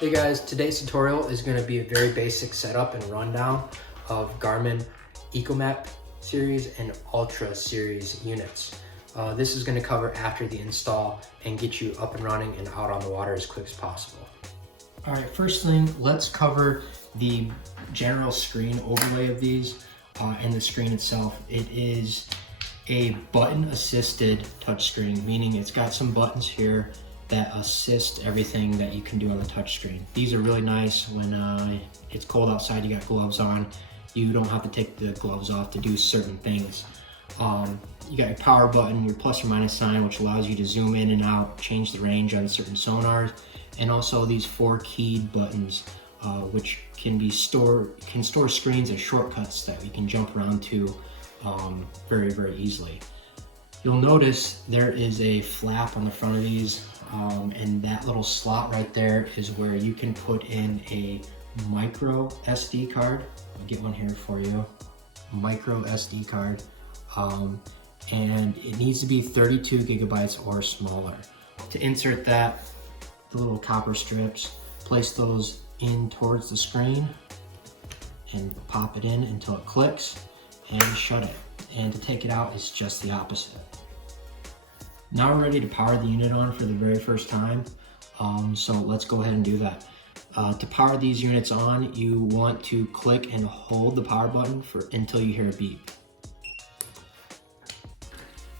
Hey guys, today's tutorial is going to be a very basic setup and rundown of Garmin Echomap series and Ultra series units. This is going to cover after the install and get you up and running and out on the water as quick as possible. Alright, first thing, let's cover the general screen overlay of these and the screen itself. It is a button assisted touchscreen, meaning it's got some buttons here that assist everything that you can do on the touchscreen. These are really nice when it's cold outside, you got gloves on. You don't have to take the gloves off to do certain things. You got your power button, your plus or minus sign, which allows you to zoom in and out, change the range on certain sonars, and also these 4 keyed buttons, which can store screens as shortcuts that we can jump around to very, very easily. You'll notice there is a flap on the front of these, and that little slot right there is where you can put in a micro SD card. I'll get one here for you. Micro SD card. And it needs to be 32 gigabytes or smaller. To insert that, the little copper strips, place those in towards the screen and pop it in until it clicks and shut it. And to take it out, it's just the opposite. Now we're ready to power the unit on for the very first time. So let's go ahead and do that. To power these units on, you want to click and hold the power button until you hear a beep.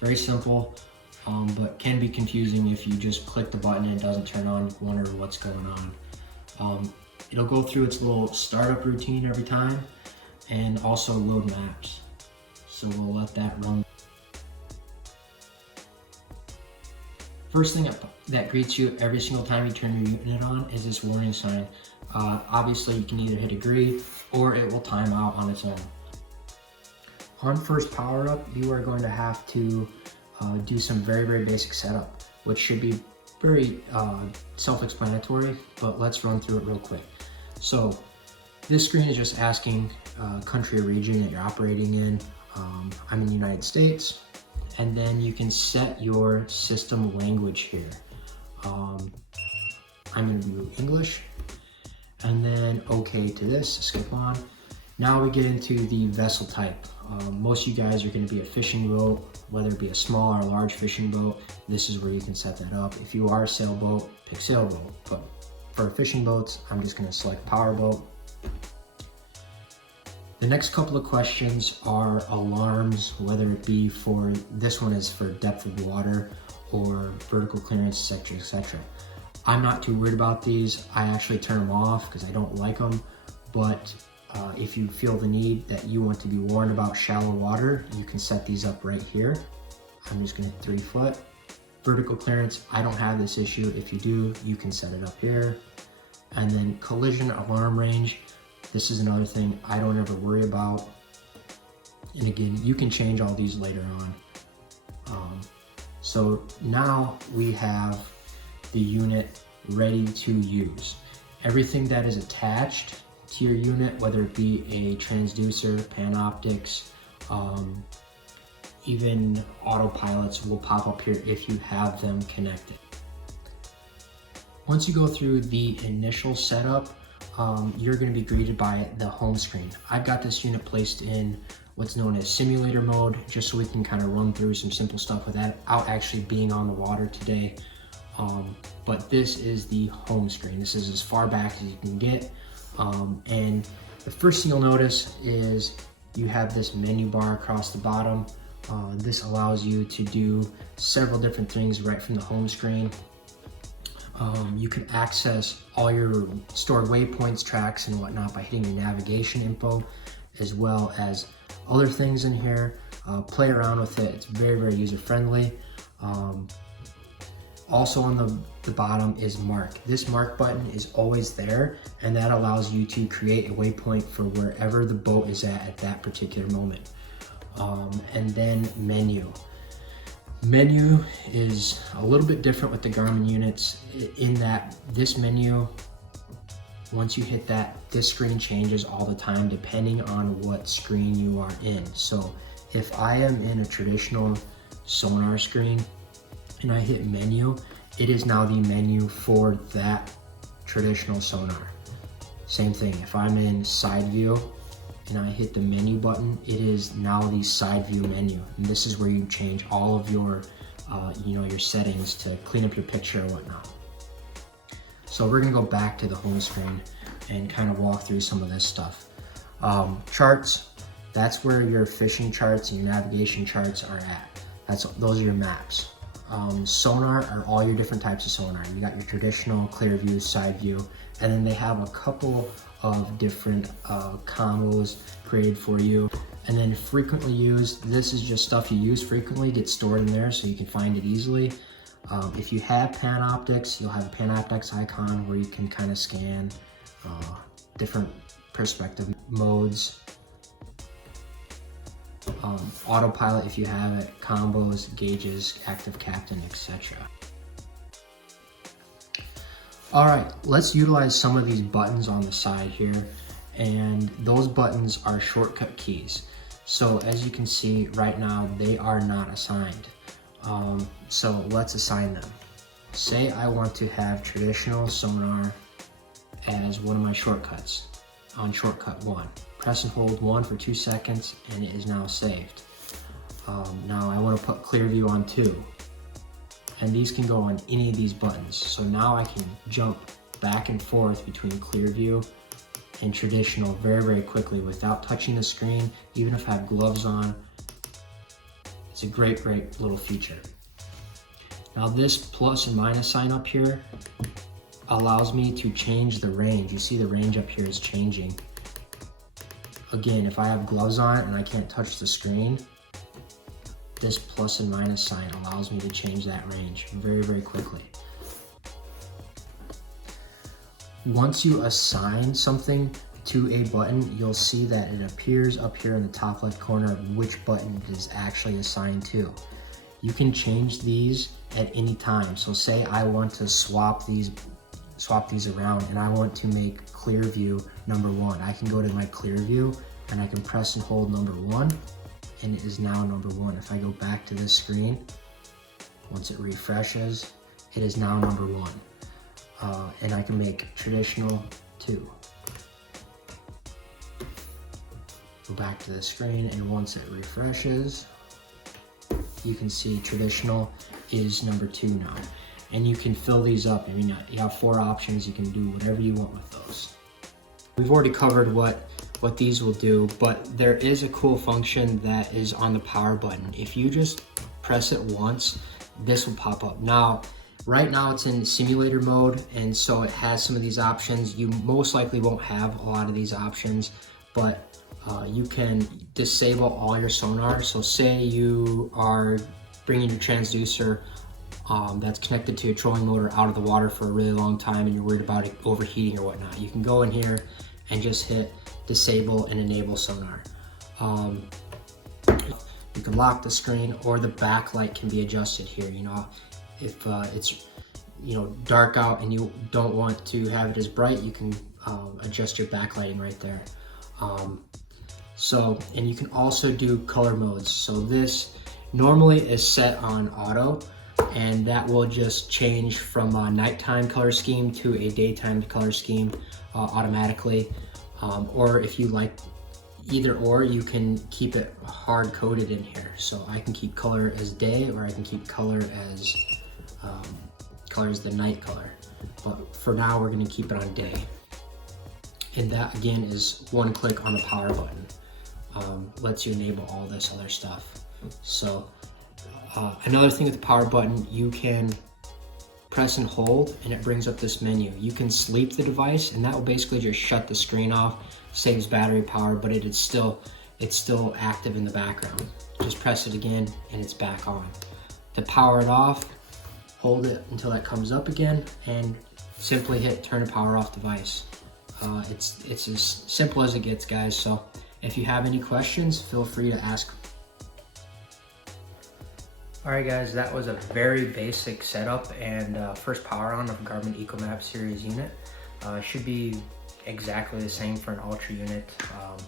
Very simple, but can be confusing if you just click the button and it doesn't turn on, wondering what's going on. It'll go through its little startup routine every time and also load maps. So we'll let that run. First thing that greets you every single time you turn your unit on is this warning sign. Obviously you can either hit agree or it will time out on its own. On first power up, you are going to have to do some very, very basic setup, which should be very self-explanatory, but let's run through it real quick. So this screen is just asking country or region that you're operating in. I'm in the United States. And then you can set your system language here. I'm going to do English, and then OK to this, skip on. Now we get into the vessel type. Most of you guys are going to be a fishing boat, whether it be a small or large fishing boat. This is where you can set that up. If you are a sailboat, pick sailboat. But for fishing boats, I'm just going to select powerboat. The next couple of questions are alarms, whether it be for, this one is for depth of water or vertical clearance, etc., etc. I'm not too worried about these. I actually turn them off because I don't like them. But if you feel the need that you want to be warned about shallow water, you can set these up right here. I'm just going to hit 3 foot. Vertical clearance, I don't have this issue. If you do, you can set it up here. And then collision alarm range. This is another thing I don't ever worry about. And again, you can change all these later on. So now we have the unit ready to use. Everything that is attached to your unit, whether it be a transducer, panoptics, even autopilots will pop up here if you have them connected. Once you go through the initial setup, you're going to be greeted by the home screen. I've got this unit placed in what's known as simulator mode, just so we can kind of run through some simple stuff without actually being on the water today. But this is the home screen. This is as far back as you can get. And the first thing you'll notice is you have this menu bar across the bottom. This allows you to do several different things right from the home screen. You can access all your stored waypoints, tracks, and whatnot by hitting your navigation info, as well as other things in here. Play around with it. It's very, very user-friendly. Also on the bottom is mark. This mark button is always there, and that allows you to create a waypoint for wherever the boat is at that particular moment. And then menu. Menu is a little bit different with the Garmin units in that this menu, once you hit that, this screen changes all the time depending on what screen you are in. So if I am in a traditional Sonar screen and I hit menu, it is now the menu for that traditional sonar. Same thing, if I'm in side view and I hit the menu button, it is now the side view menu. And this is where you change all of your, your settings to clean up your picture and whatnot. So we're gonna go back to the home screen and kind of walk through some of this stuff. Charts, that's where your fishing charts and your navigation charts are at. Those are your maps. Sonar are all your different types of sonar. You got your traditional, clear view, side view, and then they have a couple of different combos created for you. And then frequently used, this is just stuff you use frequently, gets stored in there so you can find it easily. If you have Panoptics, you'll have a Panoptics icon where you can kind of scan different perspective modes. Autopilot if you have it, combos, gauges, active captain, etc. All right, let's utilize some of these buttons on the side here, and those buttons are shortcut keys. So as you can see right now, they are not assigned. So let's assign them. Say I want to have traditional sonar as one of my shortcuts on shortcut 1. Press and hold 1 for 2 seconds and it is now saved. Now I want to put clear view on 2. And these can go on any of these buttons. So now I can jump back and forth between clear view and traditional very, very quickly without touching the screen, even if I have gloves on. It's a great, great little feature. Now this plus and minus sign up here allows me to change the range. You see the range up here is changing. Again, if I have gloves on and I can't touch the screen, this plus and minus sign allows me to change that range very, very quickly. Once you assign something to a button, you'll see that it appears up here in the top left corner which button it is actually assigned to. You can change these at any time. So say I want to swap these around and I want to make clear view number 1. I can go to my clear view and I can press and hold number 1 and it is now number 1. If I go back to this screen, once it refreshes, it is now number 1. And I can make traditional 2. Go back to the screen and once it refreshes, you can see traditional is number 2 now. And you can fill these up. I mean, you have 4 options. You can do whatever you want with those. We've already covered what these will do, but there is a cool function that is on the power button. If you just press it once, this will pop up. Now, right now it's in simulator mode, and so it has some of these options. You most likely won't have a lot of these options, but you can disable all your sonar. So say you are bringing your transducer that's connected to a trolling motor out of the water for a really long time and you're worried about it overheating or whatnot. You can go in here and just hit disable and enable sonar. You can lock the screen, or the backlight can be adjusted here. You know, if it's dark out and you don't want to have it as bright, you can adjust your backlighting right there. And you can also do color modes. So this normally is set on auto, and that will just change from a nighttime color scheme to a daytime color scheme automatically. Or if you like either or, you can keep it hard coded in here. So I can keep color as day, or I can keep color as the night color. But for now, we're gonna keep it on day. And that again is one click on the power button. Lets you enable all this other stuff. So another thing with the power button, you can press and hold and it brings up this menu. You can sleep the device and that will basically just shut the screen off, saves battery power, but it's still active in the background. Just press it again and it's back on. To power it off, hold it until that comes up again and simply hit turn to power off device. It's as simple as it gets, guys. So if you have any questions, feel free to ask. All right, guys, that was a very basic setup and first power on of a Garmin Echomap series unit. Should be exactly the same for an Ultra unit.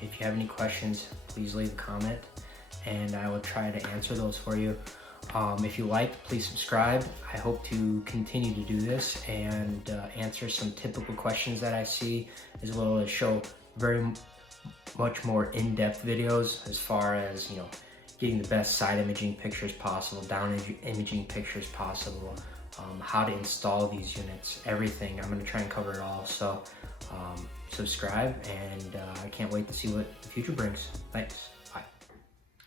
If you have any questions, please leave a comment and I will try to answer those for you. If you liked, please subscribe. I hope to continue to do this and answer some typical questions that I see, as well as show very much more in-depth videos as far as, you know, getting the best side imaging pictures possible, down imaging pictures possible, how to install these units, everything. I'm going to try and cover it all. So subscribe, and I can't wait to see what the future brings. Thanks.